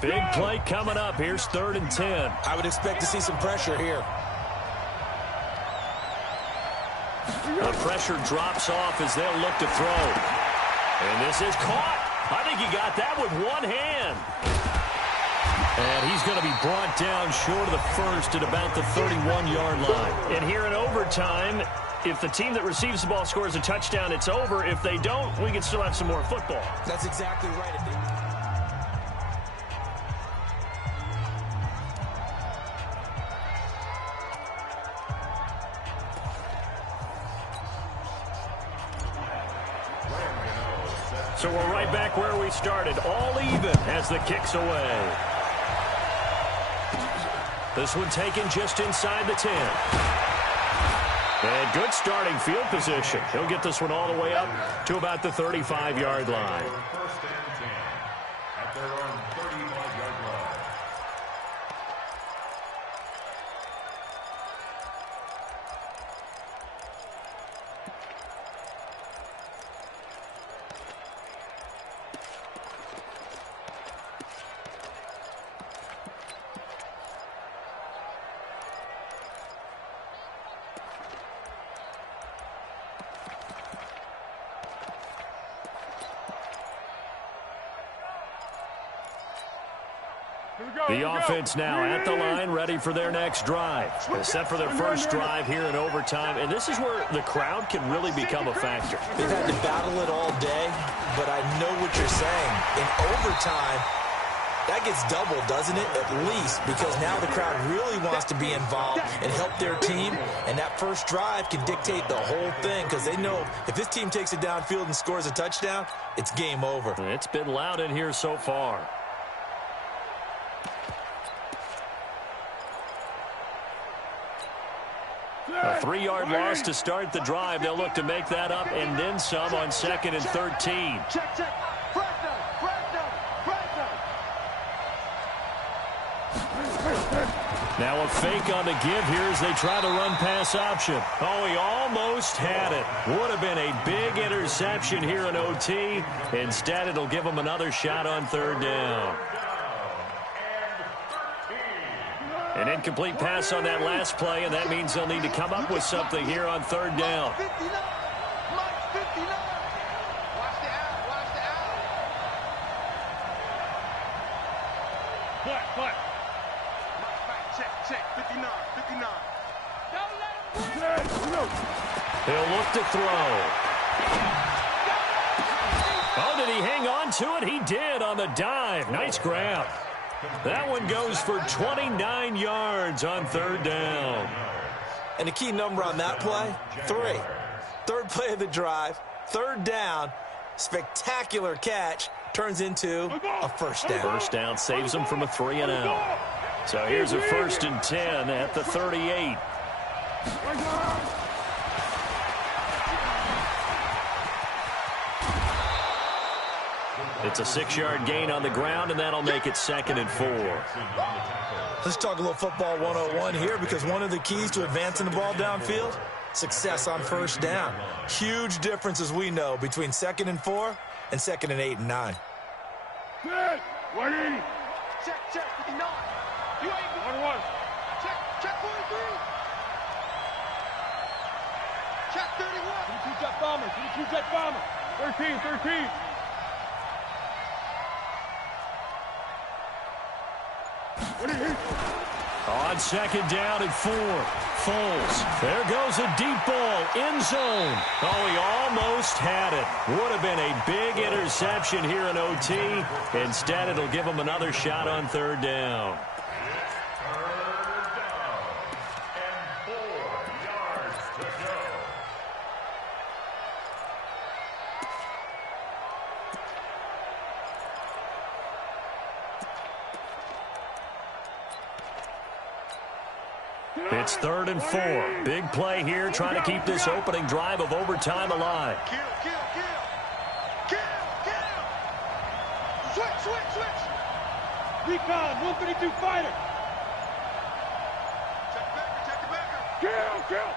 Big play coming up. Here's 3rd and 10. I would expect to see some pressure here. The pressure drops off as they'll look to throw. And this is caught. I think he got that with one hand. And he's going to be brought down short of the first at about the 31-yard line. And here in overtime, if the team that receives the ball scores a touchdown, it's over. If they don't, we can still have some more football. That's exactly right. So we're right back where we started, all even as the kick's away. This one taken just inside the 10. And good starting field position. He'll get this one all the way up to about the 35-yard line. 1st and 10 at their own 35-yard line. The offense now at the line, ready for their next drive. They're set for their first drive here in overtime, and this is where the crowd can really become a factor. They've had to battle it all day, but I know what you're saying. In overtime, that gets doubled, doesn't it? At least, because now the crowd really wants to be involved and help their team, and that first drive can dictate the whole thing because they know if this team takes it downfield and scores a touchdown, it's game over. It's been loud in here so far. A 3-yard loss to start the drive. They'll look to make that up and then some on 2nd and 13. Check. Now a fake on the give here as they try to run pass option. Oh, he almost had it. Would have been a big interception here in OT. Instead, it'll give him another shot on 3rd down. An incomplete pass on that last play, and that means they'll need to come up with something here on 3rd down. Mike's 59. Watch the out. What? Check. 59. He'll look to throw. Oh, did he hang on to it? He did on the dive. Nice grab. That one goes for 29 yards on 3rd down. And the key number on that play, 3. 3rd play of the drive, 3rd down, spectacular catch, turns into a first down. First down saves them from a 3 and out. So here's a 1st and 10 at the 38. It's a 6-yard gain on the ground, and that'll make it 2nd and 4. Let's talk a little football 101 here, because one of the keys to advancing the ball downfield, success on first down. Huge difference, as we know, between 2nd and 4 and 2nd and 8 and 9. Good. 180. Check. 59. You ain't going. 1-1. Check 43. Check 31. 22 jet bomber. 13. On second down and 4. Foles. There goes a deep ball. End zone. Oh, he almost had it. Would have been a big interception here in OT. Instead, it'll give him another shot on third down. It's 3rd and 4. Big play here, trying to keep this opening drive of overtime alive. Kill. Switch. Recon, 132 fighter. Check the backer. Kill.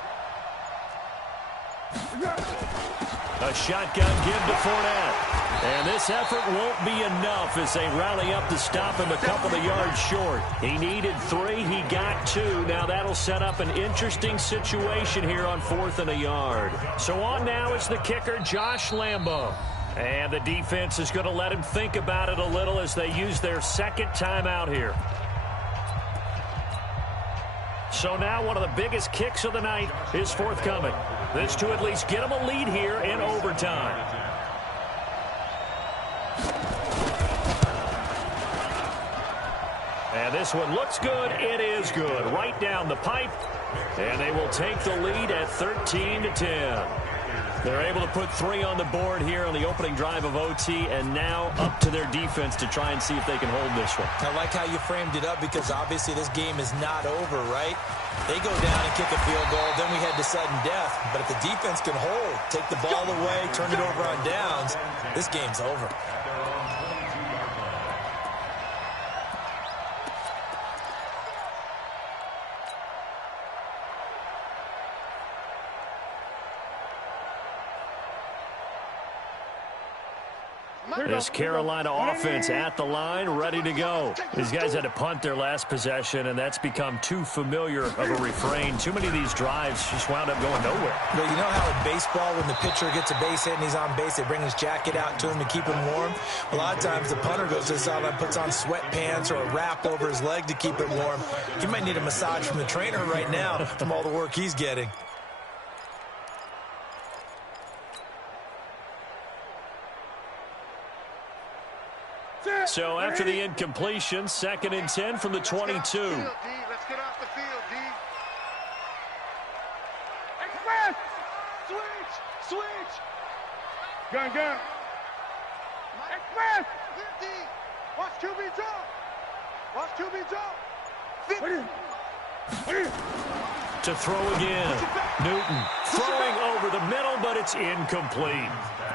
A shotgun give to Fournette. And this effort won't be enough as they rally up to stop him a couple of yards short. He needed 3. He got 2. Now that'll set up an interesting situation here on 4th and a yard. So on now is the kicker, Josh Lambo. And the defense is going to let him think about it a little as they use their second timeout here. So now one of the biggest kicks of the night is forthcoming. This to at least get him a lead here in overtime. And this one looks good. It is good. Right down the pipe. And they will take the lead at 13-10. They're able to put 3 on the board here on the opening drive of OT, and now up to their defense to try and see if they can hold this one. I like how you framed it up because obviously this game is not over, right? They go down and kick a field goal, then we head to sudden death. But if the defense can hold, take the ball away, turn it over on downs, this game's over. This Carolina offense at the line, ready to go. These guys had to punt their last possession, and that's become too familiar of a refrain. Too many of these drives just wound up going nowhere. But you know how in baseball, when the pitcher gets a base hit and he's on base, they bring his jacket out to him to keep him warm? A lot of times the punter goes to the sideline, puts on sweatpants or a wrap over his leg to keep him warm. He might need a massage from the trainer right now from all the work he's getting. So after the incompletion, 2nd and 10 from the 22. Let's get off the field, D. Express! Switch! Gun! Express! D. Watch QB drop. To throw again. Newton throwing over the middle, but it's incomplete.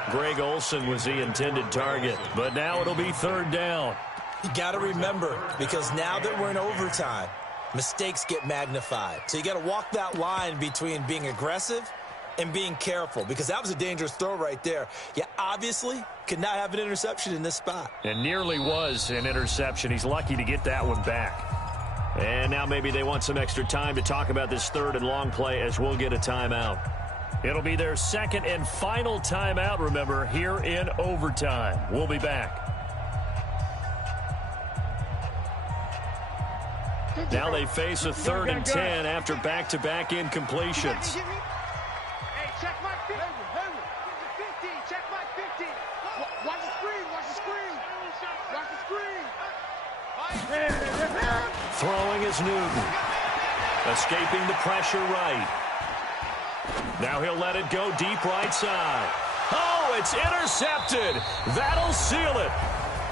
Greg Olsen was the intended target, but now it'll be 3rd down. You got to remember, because now that we're in overtime, mistakes get magnified. So you got to walk that line between being aggressive and being careful, because that was a dangerous throw right there. You obviously could not have an interception in this spot. And nearly was an interception. He's lucky to get that one back. And now maybe they want some extra time to talk about this 3rd and long play as we'll get a timeout. It'll be their 2nd and final timeout, remember, here in overtime. We'll be back. Now they face a 3rd and 10 after back-to-back incompletions. Hey, check my 50. Check my 50. Watch the screen. Throwing is Newton. Escaping the pressure right. Now he'll let it go deep right side. Oh, it's intercepted. That'll seal it.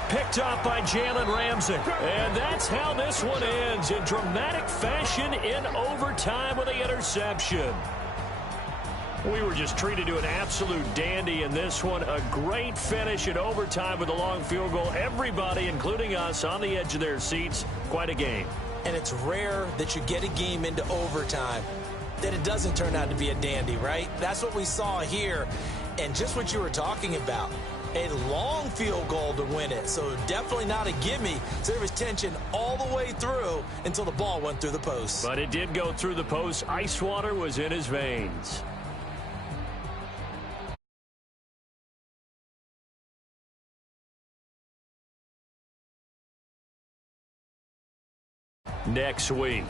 Picked off by Jalen Ramsey. And that's how this one ends, in dramatic fashion in overtime with the interception. We were just treated to an absolute dandy in this one. A great finish in overtime with a long field goal. Everybody, including us, on the edge of their seats. Quite a game. And it's rare that you get a game into overtime that it doesn't turn out to be a dandy, right? That's what we saw here. And just what you were talking about, a long field goal to win it. So definitely not a gimme. So there was tension all the way through until the ball went through the post. But it did go through the post. Ice water was in his veins. next week.